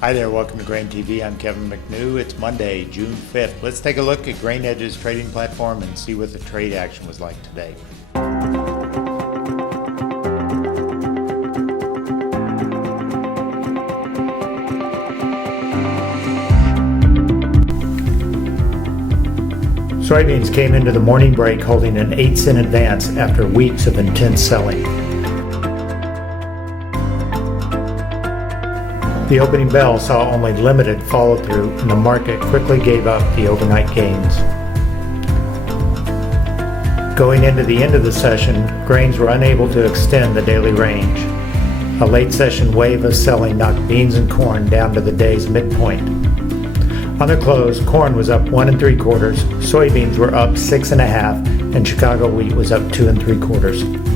Hi there, welcome to Grain TV. I'm Kevin McNew. It's Monday, June 5th. Let's take a look at GrainEdge's trading platform and see what the trade action was like today. Soybeans came into the morning break holding an 8-cent advance after weeks of intense selling. The opening bell saw only limited follow-through, and the market quickly gave up the overnight gains. Going into the end of the session, grains were unable to extend the daily range. A late session wave of selling knocked beans and corn down to the day's midpoint. On the close, corn was up 1 3/4, soybeans were up 6 1/2, and Chicago wheat was up 2 3/4.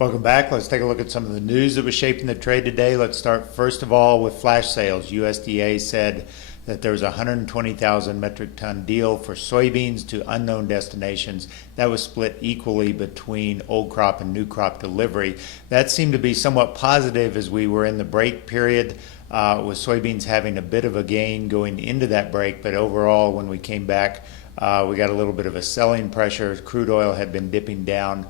Welcome back. Let's take a look at some of the news that was shaping the trade today. Let's start first of all with flash sales. USDA said that there was a 120,000 metric ton deal for soybeans to unknown destinations. That was split equally between old crop and new crop delivery. That seemed to be somewhat positive as we were in the break period, with soybeans having a bit of a gain going into that break, but overall when we came back, we got a little bit of a selling pressure. Crude oil had been dipping down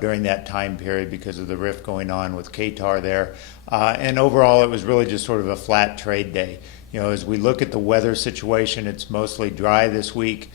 during that time period because of the rift going on with Qatar there. And overall, it was really just sort of a flat trade day. You know, as we look at the weather situation, it's mostly dry this week.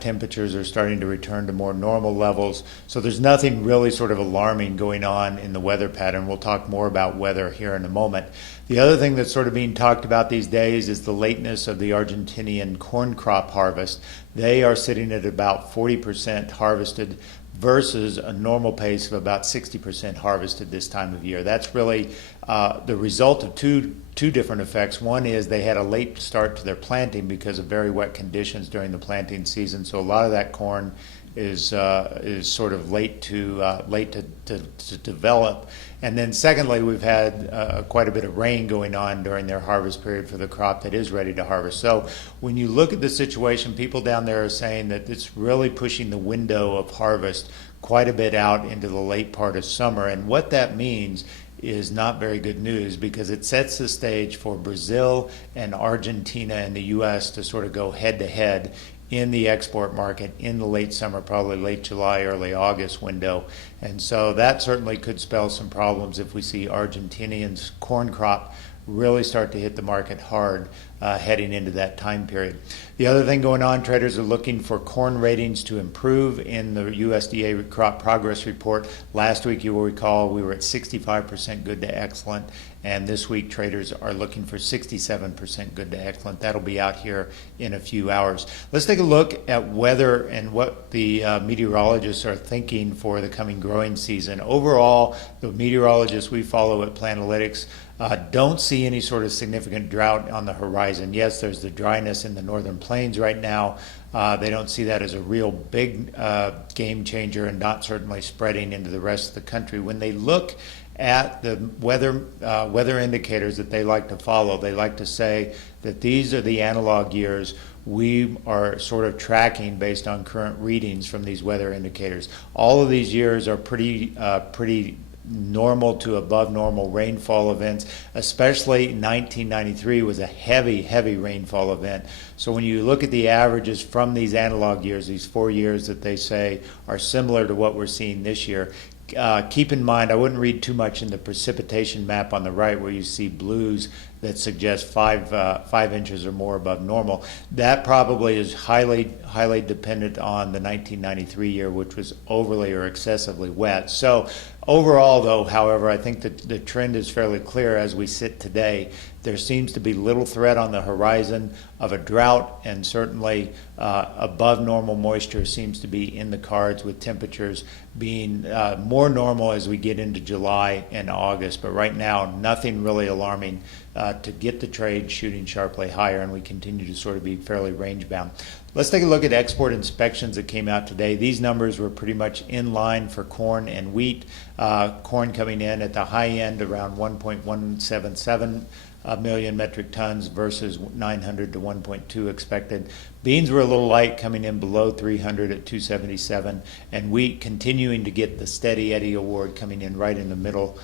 Temperatures are starting to return to more normal levels. So there's nothing really sort of alarming going on in the weather pattern. We'll talk more about weather here in a moment. The other thing that's sort of being talked about these days is the lateness of the Argentinian corn crop harvest. They are sitting at about 40% harvested versus a normal pace of about 60% harvested this time of year. That's really the result of two different effects. One is they had a late start to their planting because of very wet conditions during the planting season. So a lot of that corn is sort of late to develop. And then secondly, we've had quite a bit of rain going on during their harvest period for the crop that is ready to harvest. So when you look at the situation, people down there are saying that it's really pushing the window of harvest quite a bit out into the late part of summer. And what that means is not very good news, because it sets the stage for Brazil and Argentina and the U.S. to sort of go head to head in the export market in the late summer, probably late July, early August window. And so that certainly could spell some problems if we see Argentinians' corn crop really start to hit the market hard heading into that time period. The other thing going on, traders are looking for corn ratings to improve in the USDA crop progress report. Last week, you will recall, we were at 65% good to excellent, and this week traders are looking for 67% good to excellent. That'll be out here in a few hours. Let's take a look at weather and what the meteorologists are thinking for the coming growing season. Overall, the meteorologists we follow at Planalytics don't see any sort of significant drought on the horizon. Yes, there's the dryness in the northern plains right now. They don't see that as a real big game changer, and not certainly spreading into the rest of the country. When they look at the weather indicators that they like to follow, they like to say that these are the analog years we are sort of tracking based on current readings from these weather indicators. All of these years are pretty normal to above normal rainfall events. Especially 1993 was a heavy rainfall event. So when you look at the averages from these analog years, these 4 years that they say are similar to what we're seeing this year, keep in mind, I wouldn't read too much in the precipitation map on the right where you see blues that suggest 5 inches or more above normal. That probably is highly dependent on the 1993 year, which was overly or excessively wet. So overall, though, however, I think that the trend is fairly clear as we sit today. There seems to be little threat on the horizon of a drought, and certainly above normal moisture seems to be in the cards, with temperatures being more normal as we get into July and August. But right now, nothing really alarming to get the trade shooting sharply higher, and we continue to sort of be fairly range bound. Let's take a look at export inspections that came out today. These numbers were pretty much in line for corn and wheat. Corn coming in at the high end around 1.177 million metric tons versus 900 to 1.2 expected. Beans were a little light, coming in below 300 at 277, and wheat continuing to get the steady Eddie award, coming in right in the middle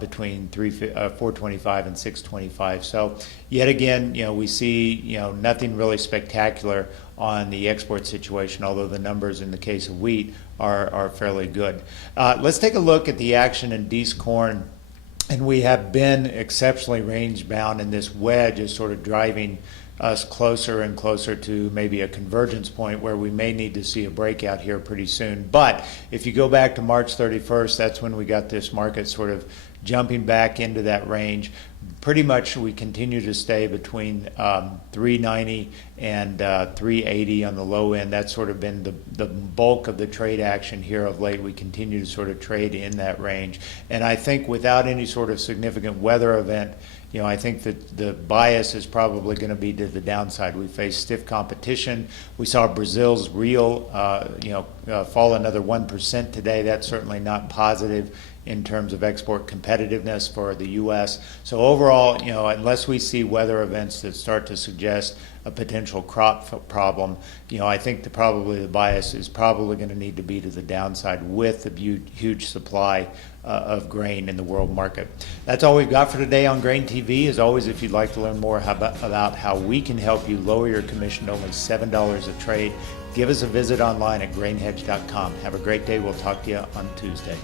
between 425 and 625. So yet again, we see nothing really spectacular on the export situation, although the numbers in the case of wheat are fairly good. Let's take a look at the action in Dees corn. And we have been exceptionally range bound, and this wedge is sort of driving us closer and closer to maybe a convergence point where we may need to see a breakout here pretty soon. But if you go back to March 31st, that's when we got this market sort of jumping back into that range. Pretty much we continue to stay between 390 and 380 on the low end. That's sort of been the bulk of the trade action here of late. We continue to sort of trade in that range. And I think without any sort of significant weather event, I think that the bias is probably going to be to the downside. We face stiff competition. We saw Brazil's real, fall another 1% today. That's certainly not positive in terms of export competitiveness for the U.S. So overall, unless we see weather events that start to suggest a potential crop problem, I think the bias is probably going to need to be to the downside with the huge supply of grain in the world market. That's all we've got for today on Grain TV. As always, if you'd like to learn more about how we can help you lower your commission to only $7 a trade, give us a visit online at grainhedge.com. Have a great day. We'll talk to you on Tuesday.